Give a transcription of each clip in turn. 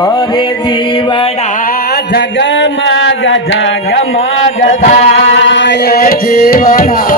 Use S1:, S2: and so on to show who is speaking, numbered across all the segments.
S1: અરે જીવડા જગમગ જગમગ થાય. જીવડા.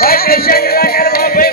S1: Vai crescendo, vai, quero uma bem,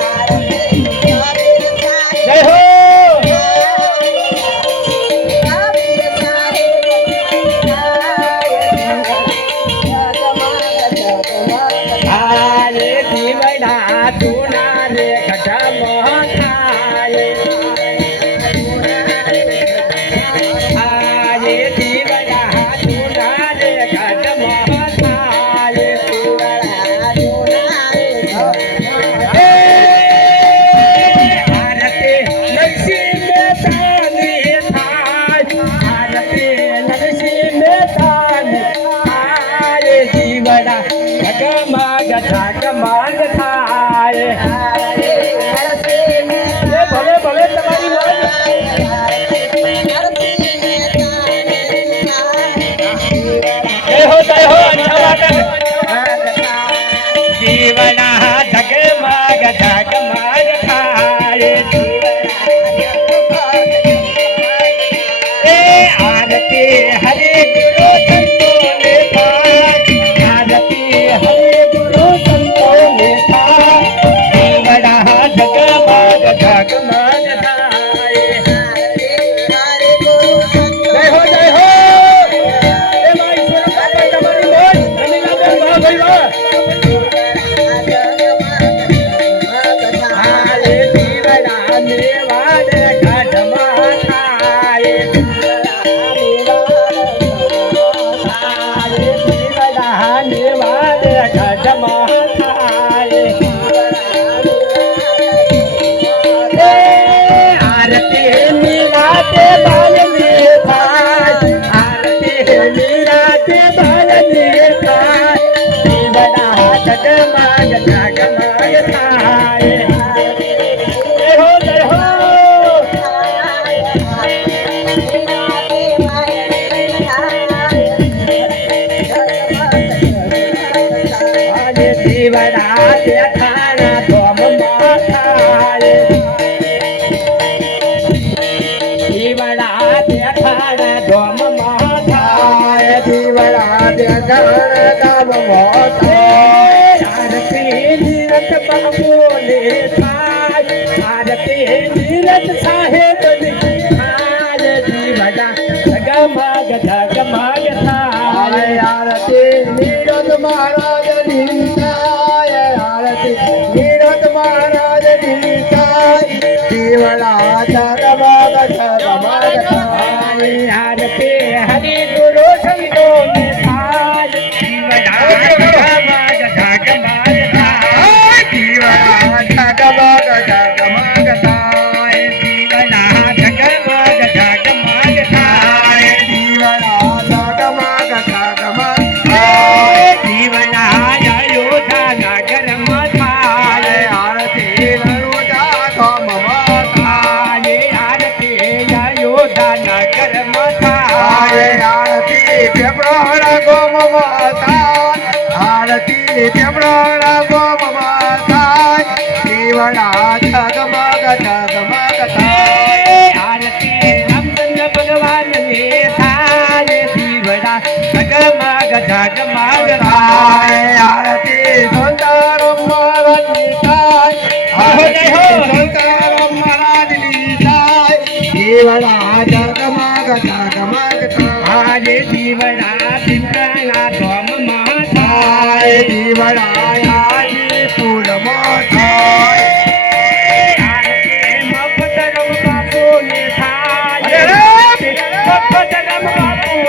S1: જીવડા તું ના રે ઘટા
S2: મોહન देवा देखा तीरथ
S1: बंदोले पाय भारते तीरथ
S2: साहेब दिखाय जीवना जगमग
S1: जगमग थाय आरती नीरज
S2: महाराज दिखाय आरती
S1: नीरज महाराज दिखाय जीवना जगमग
S2: जगमग પેપરોડા ગોમમાં થાય દીવડા જગમગ જગમગ થાય
S1: આરતી રામચંદ્ર ભગવાનને થાય જીવડા જગમગ જગમગ થાય
S2: આરતી સંતારામ મહારાજની થાય આરતી જગમગ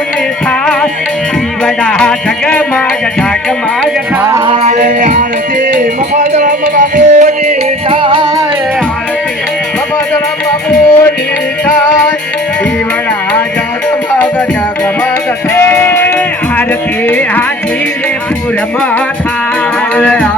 S1: બાપુને થાય જીવડા જગમગ જગમગ થાય
S2: આરતી મફતરામ બાપુની થાય. આરતી મફતરામ બાપુની થાય. દીવડા જગમગ જગમગ થાય
S1: આરતી હાજી રે પુરમાં થાય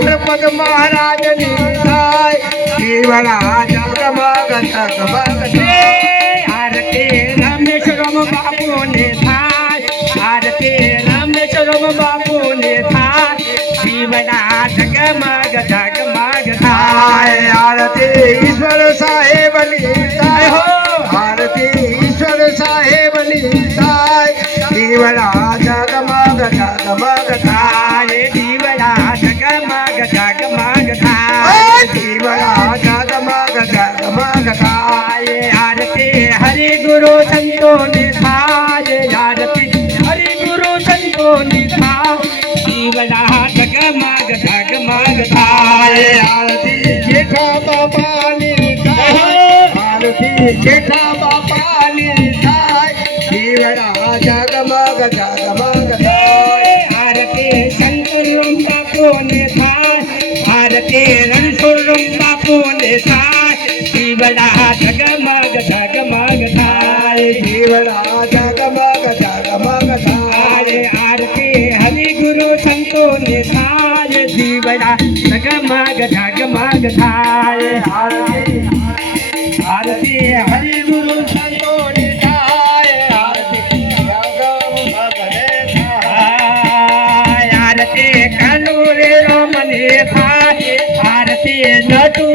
S2: આરતી ગણપત મહારાજની થાય જીવડા જગમગ જગમગ થાય
S1: આરતી રામેશ્વરમ બાપુને થાય આરતી રામેશ્વરમ બાપુને થાય જીવડા જગમગ જગમગ થાય
S2: થાય આરતી ઈશ્વર સાહેબની થાય હો આરતી ઈશ્વર સાહેબની થાય જીવડા જગમગ બાપાની થાય આરતી જેઠા બાપાની થાય. જીવડા જગમગ જગમગ થાય.
S1: આરતી શંકરમ બાપુ ને થાય આરતી રણછોડમ બાપુ ને થાય. જીવડા જગમગ જગમગ થાય.
S2: જીવડા જગમગ જગમગ થાય.
S1: આરતી
S2: આરતી
S1: હરિ ગુરુ સંતો ને થાય.
S2: આરતી જગમગ રે
S1: થાય. આરતી કાનુ રે રોમને થાય. આરતી નટુ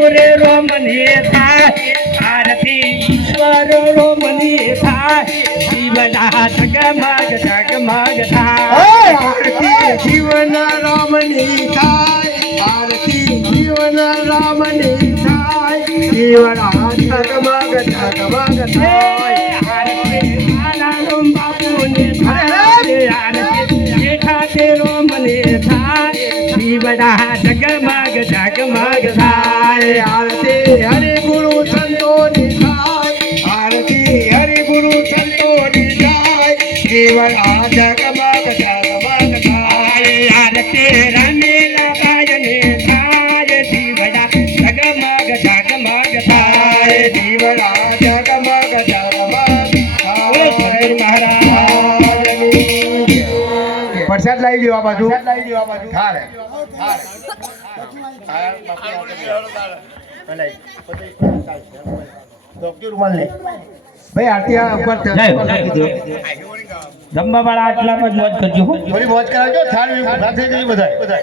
S1: રોમને થાય. આરતી ઈશ્વર રોમને થાય. જીવડા જગમગ જગમગ થાય.
S2: આરતી જીવન રોમની થાય. આરતી જીવન રામની થાય. જીવડા જગમગ જગમગ થાય.
S1: આરતી આનંદ બાપુને થાય. આરતી જેઠા તેરો મને થાય. જીવન થાય.
S2: આરતી હરિ ગુરુ સંતોની થાય. આરતી હરિ ગુરુ સંતોની થાય. જીવડા જગમગ પ્રસાદ લાવી લ્યો આ બાજુ. લાવી લ્યો આ બાજુ. થારે. ભાઈ આરતી ઉપર
S1: જમવા વાળા આટલામાં જ મોજ કરજો.
S2: થોડી મોજ કરાવજો થાળી ઊભા થઈ ગઈ બધા